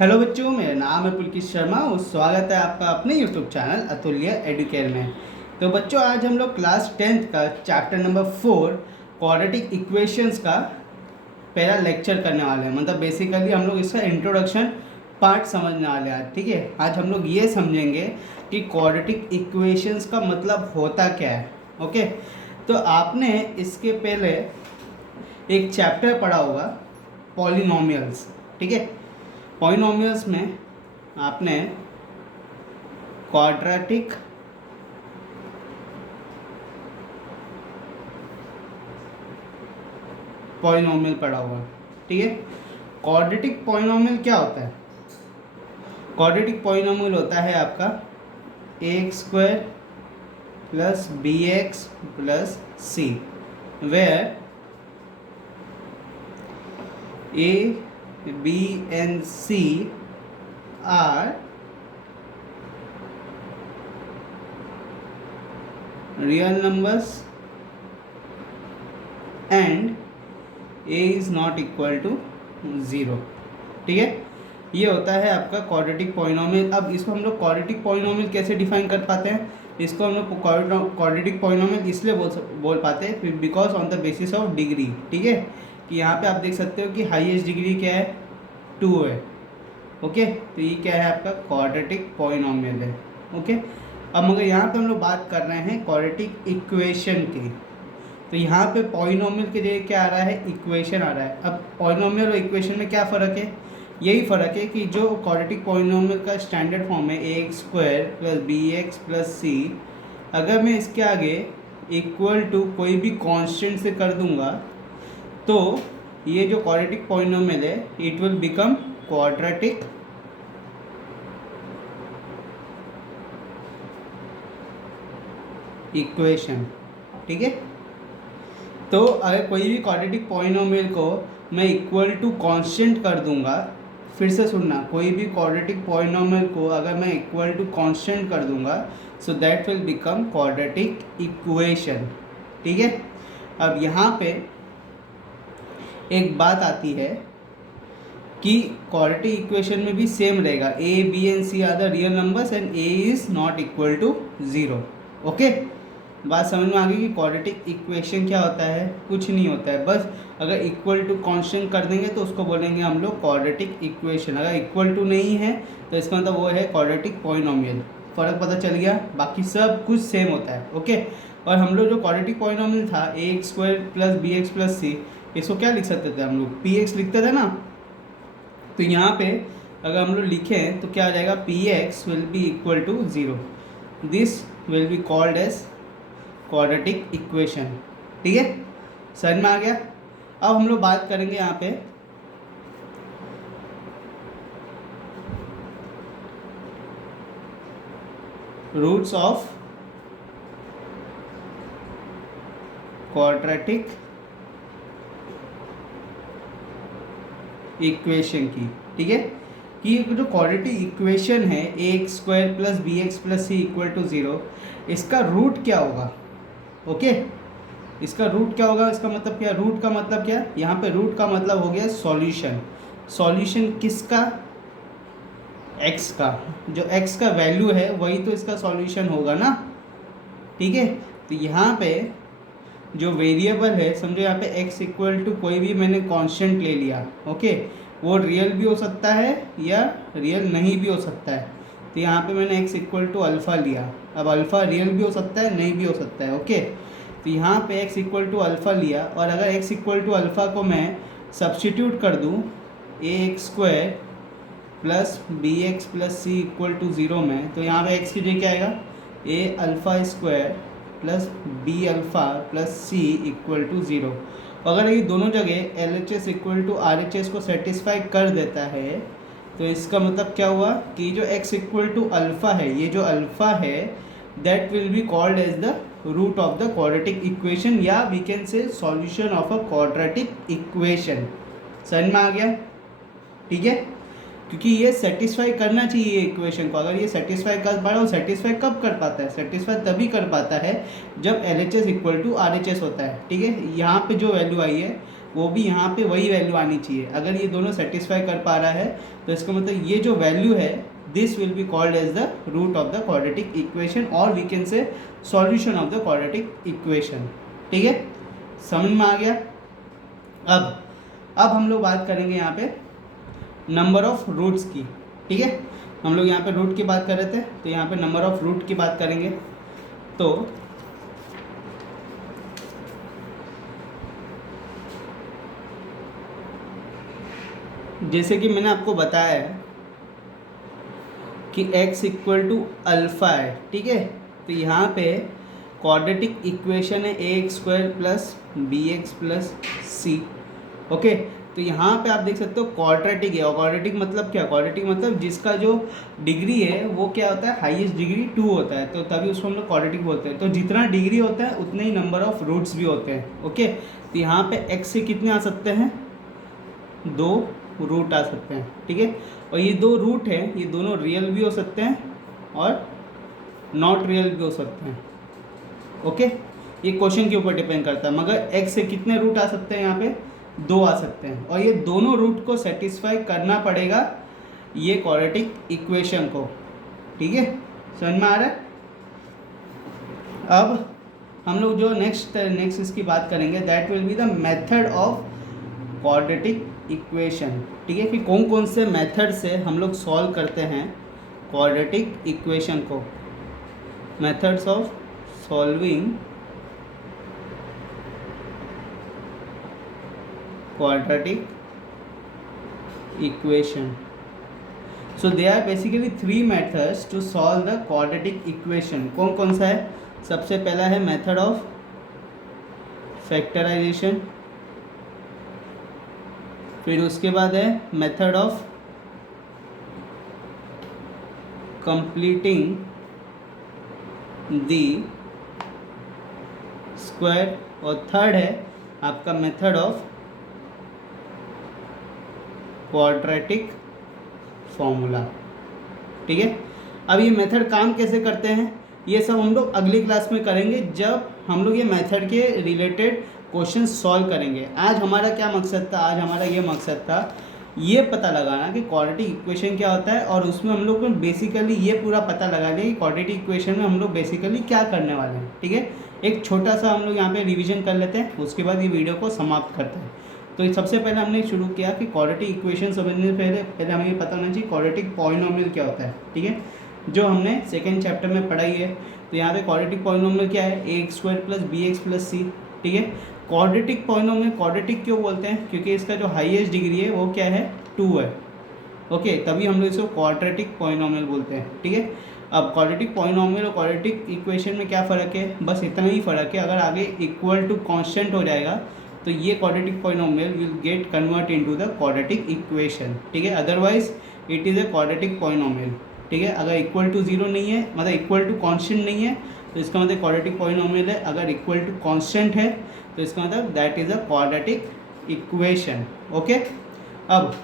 Hello बच्चों, मेरा नाम है पुलकित शर्मा और स्वागत है आपका अपने यूट्यूब चैनल अतुल्य एडुकेयर में। तो बच्चों, आज हम लोग क्लास 10th का चैप्टर नंबर 4 क्वाड्रेटिक इक्वेशंस का पहला लेक्चर करने वाले हैं। मतलब बेसिकली हम लोग इसका इंट्रोडक्शन पार्ट समझने वाले हैं। ठीक है, आज हम लोग ये समझेंगे कि क्वाड्रेटिक इक्वेशंस का मतलब होता क्या है। ओके, तो आपने इसके पहले एक चैप्टर पढ़ा होगा पॉलिनोमियल्स। ठीक है, पॉलिनोमियल्स में आपने क्वाड्रेटिक पॉलिनोमियल पढ़ा हुआ। ठीक है, क्वाड्रेटिक पॉलिनोमियल क्या होता है? क्वाड्रेटिक पॉलिनोमियल होता है आपका a² plus bx plus c, where a, b and c are real numbers and a is not equal to 0। ठीक है, ये होता है आपका क्वाड्रेटिक पॉलिनोमियल। अब इसको हम लोग क्वाड्रेटिक पॉलिनोमियल कैसे डिफाइन कर पाते हैं? इसको हम लोग क्वाड्रेटिक पॉलिनोमियल इसलिए बोल पाते हैं because on the basis of degree. ठीक है, कि यहाँ पे आप देख सकते हो कि हाईएस्ट डिग्री क्या है, 2 है। ओके, तो ये क्या है आपका क्वाड्रेटिक पॉलिनोमियल है। ओके, अब मगर यहाँ पे हम लोग बात कर रहे हैं क्वाड्रेटिक इक्वेशन की। तो यहाँ पे पॉलिनोमियल के जगह क्या आ रहा है, इक्वेशन आ रहा है। अब पॉलिनोमियल और इक्वेशन में क्या फ़र्क है? यही फ़र्क है कि जो क्वाड्रेटिक पॉलिनोमियल का स्टैंडर्ड फॉर्म है a² plus bx plus c, अगर मैं इसके आगे इक्वल टू कोई भी कांस्टेंट से कर दूंगा तो ये जो क्वाड्रेटिक पॉलिनोमियल है it will become quadratic equation. ठीक है, तो अगर कोई भी क्वाड्रेटिक पॉलिनोमियल को मैं इक्वल टू कांस्टेंट कर दूंगा, फिर से सुनना, कोई भी क्वाड्रेटिक पॉलिनोमियल को अगर मैं इक्वल टू कांस्टेंट कर दूंगा so that will become quadratic equation. ठीक है, अब यहाँ पे एक बात आती है कि क्वाड्रेटिक इक्वेशन में भी सेम रहेगा, a, b and c are the real numbers and a is not equal to 0। ओके, बात समझ में आ गई कि क्वाड्रेटिक इक्वेशन क्या होता है? कुछ नहीं होता है, बस अगर इक्वल टू कांस्टेंट कर देंगे तो उसको बोलेंगे हम लोग क्वाड्रेटिक इक्वेशन। अगर इक्वल टू नहीं है तो इसका मतलब वो है क्वाड्रेटिक पॉलिनोमियल। फ़र्क पता चल गया? बाकी सब कुछ सेम होता है। ओके, और हम लोग जो क्वाड्रेटिक पॉलिनोमियल था a² plus bx plus c, इसको क्या लिख सकते थे हम लोग? px लिखते थे ना। तो यहाँ पे अगर हम लोग लिखें तो क्या आ जाएगा, px will be equal to 0। This will be called as quadratic equation. ठीक है, समझ में आ गया? अब हम लोग बात करेंगे यहाँ पे रूट्स ऑफ क्वाड्रेटिक इक्वेशन की। ठीक है, कि जो क्वाड्रेटिक इक्वेशन है a² plus bx plus c equal to 0, इसका रूट क्या होगा? ओके, इसका रूट क्या होगा? इसका मतलब क्या? रूट का मतलब क्या? यहाँ पे रूट का मतलब हो गया सॉल्यूशन। सॉल्यूशन किसका? x का। जो x का वैल्यू है वही तो इसका सॉल्यूशन होगा ना। ठीक है, तो यहाँ पे जो वेरिएबल है, समझो यहाँ पे x इक्वल टू कोई भी मैंने कांस्टेंट ले लिया। ओके, वो रियल भी हो सकता है या रियल नहीं भी हो सकता है। तो यहाँ पे मैंने x इक्वल टू अल्फ़ा लिया। अब अल्फ़ा रियल भी हो सकता है, नहीं भी हो सकता है। ओके, तो यहाँ पे x इक्वल टू अल्फ़ा लिया, और अगर x इक्वल टू अल्फ़ा को मैं सब्सटीट्यूट कर दूँ a² plus bx plus c equal to 0 में, तो यहाँ पे x की जगह क्या आएगा, a² plus b alpha plus c equal to 0। अगर ये दोनों जगह LHS इक्वल टू RHS को सेटिस्फाई कर देता है तो इसका मतलब क्या हुआ कि जो x इक्वल टू अल्फ़ा है, ये जो अल्फ़ा है that will be called as the root of the quadratic equation, या we can say solution of a quadratic equation. समझ में आ गया? ठीक है, क्योंकि ये सेटिस्फाई करना चाहिए इक्वेशन को। अगर ये सेटिस्फाई कर पा रहा है, सेटिस्फाई कब कर पाता है? सेटिस्फाई तभी कर पाता है जब LHS इक्वल टू RHS होता है। ठीक है, यहाँ पे जो वैल्यू आई है वो भी यहाँ पे वही वैल्यू आनी चाहिए। अगर ये दोनों सेटिस्फाई कर पा रहा है तो इसका मतलब ये जो वैल्यू है this will be called as the root of the quadratic equation और we can say solution of the quadratic equation. ठीक है, समझ में आ गया। अब हम लोग बात करेंगे यहाँ पे नंबर ऑफ रूट्स की। ठीक है, हम लोग यहाँ पे रूट की बात कर रहे थे तो यहाँ पे नंबर ऑफ रूट की बात करेंगे। तो जैसे कि मैंने आपको बताया है कि x इक्वल टू अल्फ़ा है। ठीक है, तो यहाँ पे क्वाड्रेटिक इक्वेशन है ax² plus bx plus c। Okay, तो यहाँ पे आप देख सकते हो क्वाड्रेटिक है। और क्वाड्रेटिक मतलब क्या, क्वाड्रेटिक मतलब जिसका जो डिग्री है वो क्या होता है, हाईएस्ट डिग्री 2 होता है, तो तभी उसको हम लोग क्वाड्रेटिक बोलते हैं। तो जितना डिग्री होता है उतने ही नंबर ऑफ रूट्स भी होते हैं। ओके, तो यहाँ पे x से कितने आ सकते हैं, 2 रूट आ सकते हैं। ठीक है, और ये 2 रूट हैं, ये दोनों रियल भी हो सकते हैं और नॉट रियल भी हो सकते हैं। ओके, ये क्वेश्चन के ऊपर डिपेंड करता है, मगर x से कितने रूट आ सकते हैं, यहाँ पे 2 आ सकते हैं। और ये दोनों रूट को सेटिस्फाई करना पड़ेगा ये क्वाड्रेटिक इक्वेशन को। ठीक है, समझ में आ रहा है। अब हम लोग जो नेक्स्ट इसकी बात करेंगे that will be the method of quadratic equation. ठीक है, कि कौन कौन से मेथड से हम लोग सॉल्व करते हैं क्वाड्रेटिक इक्वेशन को, methods of solving quadratic equation. So there are basically 3 methods to solve the quadratic equation. कौन कौन सा है, सबसे पहला है मेथड ऑफ फैक्टराइजेशन, फिर उसके बाद है method of completing the square, और थर्ड है आपका मेथड ऑफ क्वाड्रेटिक फॉर्मूला। ठीक है, अब ये मेथड काम कैसे करते हैं ये सब हम लोग अगली क्लास में करेंगे, जब हम लोग ये मेथड के रिलेटेड क्वेश्चन सॉल्व करेंगे। आज हमारा क्या मकसद था, आज हमारा ये मकसद था ये पता लगाना कि क्वाड्रेटिक इक्वेशन क्या होता है, और उसमें हम लोग को बेसिकली ये पूरा पता लगा लिया कि क्वाड्रेटिक इक्वेशन में हम लोग बेसिकली क्या करने वाले हैं। ठीक है, एक छोटा सा हम लोग यहाँ पे रिवीजन कर लेते हैं, उसके बाद ये वीडियो को समाप्त करते हैं। तो सबसे पहले हमने शुरू किया कि क्वाड्रेटिक इक्वेशन समझने से पहले हमें ये पता होना चाहिए क्वाड्रेटिक पॉलिनोमियल क्या होता है। ठीक है, जो हमने सेकेंड चैप्टर में पढ़ाई है। तो यहाँ पे क्वाड्रेटिक पॉलिनोमियल क्या है, ax² plus bx plus c। ठीक है, क्वाड्रेटिक पॉलिनोमियल क्वाड्रेटिक क्यों बोलते हैं, क्योंकि इसका जो हाईएस्ट डिग्री है वो क्या है, 2 है। ओके, तभी हम लोग इसको क्वाड्रेटिक पॉलिनोमियल बोलते हैं। ठीक है, अब क्वाड्रेटिक पॉलिनोमियल और क्वाड्रेटिक इक्वेशन में क्या फ़र्क है, बस इतना ही फ़र्क है। अगर आगे इक्वल टू कांस्टेंट हो जाएगा तो ये quadratic polynomial will get convert into the quadratic equation. ठीक है, otherwise it is a quadratic polynomial. ठीक है, अगर इक्वल टू 0 नहीं है, मतलब इक्वल टू कांस्टेंट नहीं है, तो इसका मतलब क्वाड्रेटिक पॉलिनोमियल है। अगर इक्वल टू कांस्टेंट है तो इसका मतलब that is a quadratic equation. Okay, अब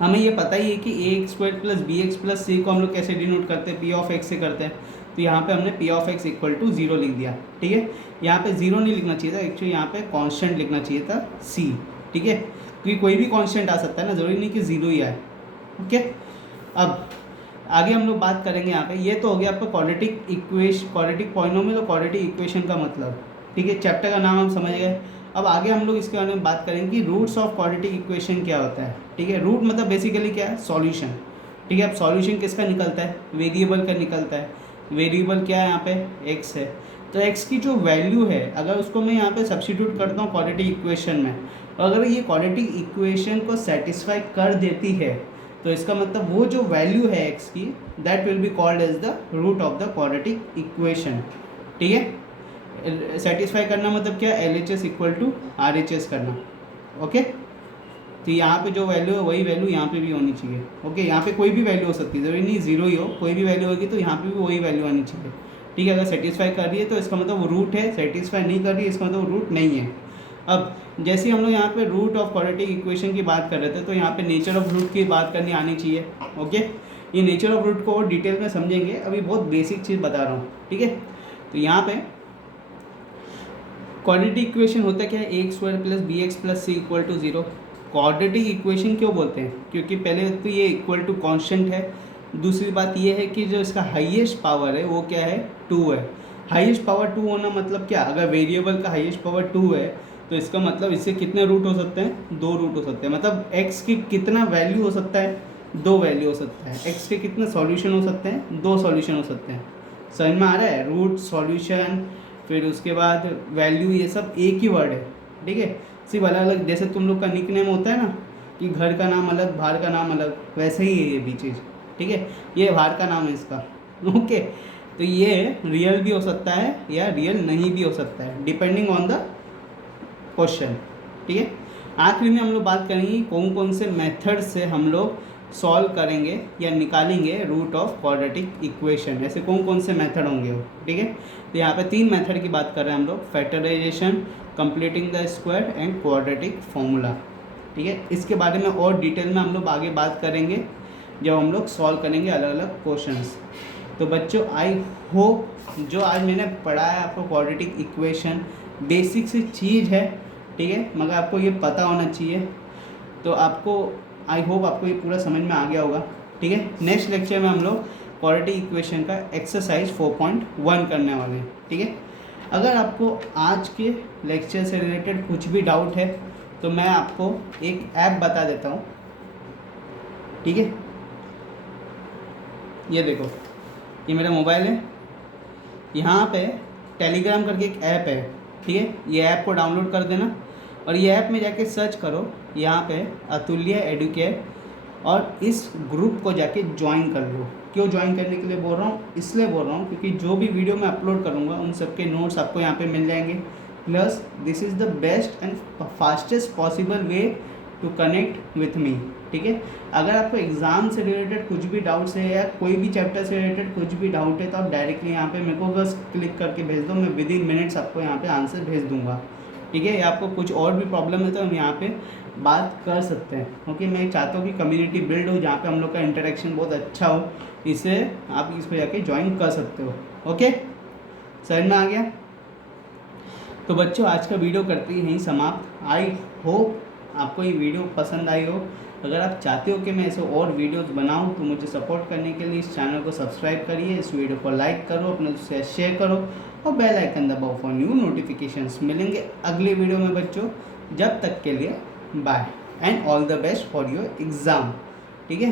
हमें ये पता ही है कि ax² plus bx plus c को हम लोग कैसे डिनोट करते हैं, p ऑफ x से करते हैं। तो यहाँ पे हमने p of x equal to 0 लिख दिया। ठीक है, यहाँ पे 0 नहीं लिखना चाहिए था, एक्चुअली यहाँ पे कांस्टेंट लिखना चाहिए था c। ठीक है, क्योंकि कोई भी कांस्टेंट आ सकता है ना, ज़रूरी नहीं कि 0 ही आए। ओके, अब आगे हम लोग बात करेंगे यहाँ पे, ये तो हो गया आपका क्वाड्रेटिक पॉलिनोमियल और क्वाड्रेटिक इक्वेशन का मतलब। ठीक है, चैप्टर का नाम हम समझ गए। अब आगे हम लोग इसके बारे में बात करेंगे कि रूट्स ऑफ क्वाड्रेटिक इक्वेशन क्या होता है। ठीक है, रूट मतलब बेसिकली क्या है, सॉल्यूशन। ठीक है, अब सॉल्यूशन किसका निकलता है, वेरिएबल का निकलता है। वेरिएबल क्या है, यहाँ पे x है, तो x की जो वैल्यू है अगर उसको मैं यहाँ पे सब्स्टिट्यूट करता हूँ क्वाड्रेटिक इक्वेशन में, अगर ये क्वाड्रेटिक इक्वेशन को सेटिस्फाई कर देती है तो इसका मतलब वो जो वैल्यू है x की that will be called as the root of the quadratic equation. ठीक है, सेटिस्फाई करना मतलब क्या, LHS इक्वल टू RHS करना। ओके, तो यहाँ पे जो वैल्यू है वही वैल्यू यहाँ पे भी होनी चाहिए। ओके, यहाँ पे कोई भी वैल्यू हो सकती है, जरूरी नहीं 0 ही हो, कोई भी वैल्यू होगी तो यहाँ पे भी वही वैल्यू आनी चाहिए। ठीक है, अगर सेटिस्फाई कर रही है तो इसका मतलब वो रूट है, सेटिस्फाई नहीं कर रही है इसका मतलब वो रूट नहीं है। अब जैसे हम लोग यहाँ पे रूट ऑफ क्वाड्रेटिक इक्वेशन की बात कर रहे थे, तो यहाँ पे नेचर ऑफ रूट की बात करनी आनी चाहिए। ओके, ये नेचर ऑफ रूट को और डिटेल में समझेंगे, अभी बहुत बेसिक चीज़ बता रहा हूँ। ठीक है, तो यहाँ पे क्वाड्रेटिक इक्वेशन होता क्या है, A square plus B X plus C equal to 0। Quadratic equation क्यों बोलते हैं, क्योंकि पहले तो ये इक्वल टू कांस्टेंट है, दूसरी बात ये है कि जो इसका हाईएस्ट पावर है वो क्या है, 2 है। हाईएस्ट पावर 2 होना मतलब क्या, अगर वेरिएबल का हाईएस्ट पावर 2 है तो इसका मतलब इससे कितने रूट हो सकते हैं, 2 रूट हो सकते हैं। मतलब x की कितना वैल्यू हो सकता है, 2 वैल्यू हो सकता है। x के कितने सॉल्यूशन हो सकते हैं, 2 सॉल्यूशन हो सकते हैं। समझ में आ रहा है, रूट, सॉल्यूशन, फिर उसके बाद वैल्यू, ये सब एक ही वर्ड है, ठीक है। सिर्फ अलग अलग, जैसे तुम लोग का निक नेम होता है ना कि घर का नाम अलग, बाहर का नाम अलग, वैसे ही है ये भी चीज़, ठीक है। ये बाहर का नाम है इसका, ओके। तो ये रियल भी हो सकता है या रियल नहीं भी हो सकता है, डिपेंडिंग ऑन द क्वेश्चन, ठीक है। आखिरी में हम लोग बात करेंगे कौन कौन से मेथड से हम लोग सॉल्व करेंगे या निकालेंगे रूट ऑफ क्वाड्रेटिक इक्वेशन, ऐसे कौन कौन से मेथड होंगे वो, ठीक है। तो यहाँ पे 3 मेथड की बात कर रहे हैं हम लोग, factorisation, completing the square and quadratic formula, ठीक है। इसके बारे में और डिटेल में हम लोग आगे बात करेंगे जब हम लोग सॉल्व करेंगे अलग अलग क्वेश्चंस। तो बच्चों आई होप जो आज मैंने पढ़ाया आपको क्वाड्रेटिक इक्वेशन बेसिक सी चीज़ है, ठीक है, मगर आपको ये पता होना चाहिए। तो आपको आई होप आपको ये पूरा समझ में आ गया होगा, ठीक है। नेक्स्ट लेक्चर में हम लोग क्वाड्रेटिक इक्वेशन का एक्सरसाइज 4.1 करने वाले हैं, ठीक है। अगर आपको आज के लेक्चर से रिलेटेड कुछ भी डाउट है तो मैं आपको एक ऐप बता देता हूँ, ठीक है। ये देखो, ये मेरा मोबाइल है, यहाँ पे टेलीग्राम करके एक ऐप है, ठीक है। ये ऐप को डाउनलोड कर देना और ये ऐप में जाके सर्च करो यहाँ पे अतुल्य एडुकेट, और इस ग्रुप को जाके ज्वाइन कर लो। क्यों ज्वाइन करने के लिए बोल रहा हूँ, इसलिए बोल रहा हूँ क्योंकि जो भी वीडियो मैं अपलोड करूँगा उन सब के नोट्स आपको यहाँ पे मिल जाएंगे, plus this is the best and fastest possible way to connect with me, ठीक है। अगर आपको एग्ज़ाम से रिलेटेड कुछ भी डाउट्स है या कोई भी चैप्टर से रिलेटेड कुछ भी डाउट है तो आप डायरेक्टली यहाँ पे मेरे को बस क्लिक करके भेज दो, मैं विद इन मिनट्स आपको यहाँ पे आंसर भेज दूँगा, ठीक है। या आपको कुछ और भी प्रॉब्लम है तो हम यहाँ पे बात कर सकते हैं, ओके। मैं चाहता हूँ कि कम्युनिटी बिल्ड हो जहाँ पे हम लोग का इंटरेक्शन बहुत अच्छा हो, इससे आप इसको जाके ज्वाइन कर सकते हो, ओके। समझ में आ गया। तो बच्चों आज का वीडियो करते ही यहीं समाप्त। आई होप आपको ये वीडियो पसंद आई हो। अगर आप चाहते हो कि मैं ऐसे और वीडियोस बनाऊं तो मुझे सपोर्ट करने के लिए इस चैनल को सब्सक्राइब करिए, इस वीडियो को लाइक करो, अपने से शेयर करो और बेल आइकन दबाओ फॉर न्यू नोटिफिकेशंस। मिलेंगे अगली वीडियो में बच्चों, जब तक के लिए bye and all the best for your exam, ठीक है।